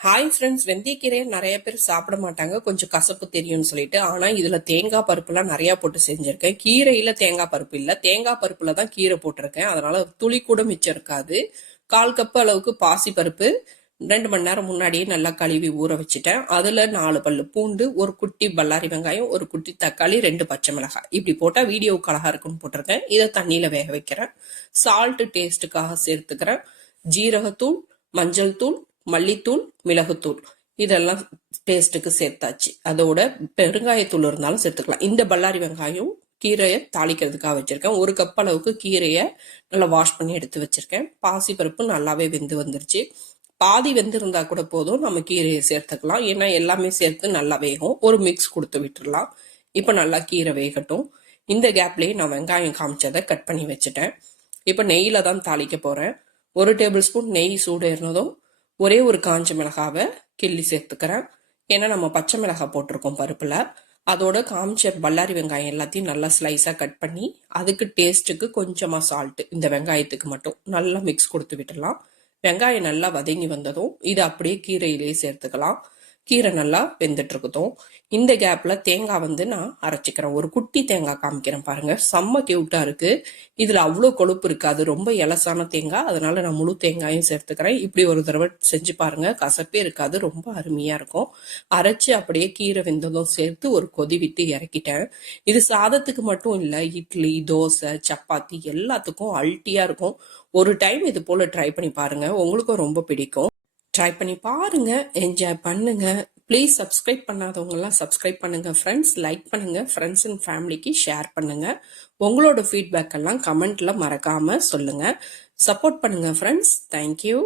Hi friends, வெந்தயக்கீரையை நிறைய பேர் சாப்பிட மாட்டாங்க, கொஞ்சம் கசப்பு தெரியும்னு சொல்லிட்டு. ஆனா இதுல தேங்காய் பருப்புலாம் நிறைய போட்டு செஞ்சிருக்கேன். கீரையில தேங்காய் பருப்பு இல்ல, தேங்காய் பருப்புல தான் கீரை போட்டிருக்கேன். அதனால துளி கூட மிச்சம் இருக்காது. 1/4 கப் அளவுக்கு பாசி பருப்பு 2 மணி நேரம் முன்னாடியே நல்லா கழுவி ஊற வச்சுட்டேன். அதுல 4 பல்லு பூண்டு, ஒரு குட்டி பல்லாரி வெங்காயம், ஒரு குட்டி தக்காளி, 2 பச்சை மிளகாய். இப்படி போட்டா வீடியோவுக்கு அழகா இருக்குன்னு போட்டிருக்கேன். இதை தண்ணியில வேக வைக்கிறேன். சால்ட் டேஸ்ட்டுக்காக சேர்த்துக்கிறேன். ஜீரகத்தூள், மஞ்சள் தூள், மல்லித்தூள், மிளகுத்தூள் இதெல்லாம் டேஸ்ட்டுக்கு சேர்த்தாச்சு. அதோட பெருங்காயத்தூள் இருந்தாலும் சேர்த்துக்கலாம். இந்த பல்லாரி வெங்காயம் கீரையை தாளிக்கிறதுக்காக வச்சிருக்கேன். 1 கப் அளவுக்கு கீரையை நல்லா வாஷ் பண்ணி எடுத்து வச்சிருக்கேன். பாசி பருப்பு நல்லாவே வெந்து வந்துருச்சு. பாதி வெந்திருந்தா கூட போதும், நம்ம கீரையை சேர்த்துக்கலாம். ஏன்னா எல்லாமே சேர்த்து நல்லா வேகும். ஒரு மிக்ஸ் கொடுத்து விட்டுடலாம். இப்போ நல்லா கீரை வேகட்டும். இந்த கேப்லேயே நான் வெங்காயம் காமிச்சதை கட் பண்ணி வச்சுட்டேன். இப்போ நெய்யில தான் தாளிக்க போறேன். 1 டேபிள் ஸ்பூன் நெய் சூடு ஏறினதும் ஒரே ஒரு காஞ்ச மிளகாவை கிள்ளி சேர்த்துக்கிறேன். ஏன்னா நம்ம பச்சை மிளகாய் போட்டிருக்கோம் பருப்புல. அதோட காமிச்ச பல்லாரி வெங்காயம் எல்லாத்தையும் நல்லா ஸ்லைஸா கட் பண்ணி, அதுக்கு டேஸ்ட்டுக்கு கொஞ்சமா சால்ட் இந்த வெங்காயத்துக்கு மட்டும் நல்லா மிக்ஸ் கொடுத்து விட்டுடலாம். வெங்காயம் நல்லா வதங்கி வந்ததும் இதை அப்படியே கீரையிலேயே சேர்த்துக்கலாம். கீரை நல்லா வெந்துட்டு இருக்கட்டும். இந்த கேப்ல தேங்காய் நான் அரைச்சிக்கிறேன். ஒரு குட்டி தேங்காய் காமிக்கிறேன் பாருங்க, செம்ம கியூட்டா இருக்கு. இதுல அவ்வளோ கொழுப்பு இருக்காது, ரொம்ப இலசான தேங்காய். அதனால நான் முழு தேங்காயும் சேர்த்துக்கிறேன். இப்படி ஒரு தடவை செஞ்சு பாருங்க, கசப்பே இருக்காது, ரொம்ப அருமையா இருக்கும். அரைச்சு அப்படியே கீரை வெந்ததும் சேர்த்து ஒரு கொதி விட்டு இறக்கிட்டேன். இது சாதத்துக்கு மட்டும் இல்ல, இட்லி, தோசை, சப்பாத்தி எல்லாத்துக்கும் அல்ட்டியா இருக்கும். ஒரு டைம் இது போல ட்ரை பண்ணி பாருங்க, உங்களுக்கும் ரொம்ப பிடிக்கும். ட்ரை பண்ணி பாருங்க, என்ஜாய் பண்ணுங்க. ப்ளீஸ் சப்ஸ்கிரைப் பண்ணாதவங்கலாம் சப்ஸ்கிரைப் பண்ணுங்க ஃப்ரெண்ட்ஸ். லைக் பண்ணுங்க, ஃப்ரெண்ட்ஸ் அண்ட் ஃபேமிலிக்கு ஷேர் பண்ணுங்க. உங்களோட ஃபீட்பேக் எல்லாம் கமெண்ட்ல மறக்காம சொல்லுங்க. சப்போர்ட் பண்ணுங்க ஃப்ரெண்ட்ஸ். தேங்க்யூ.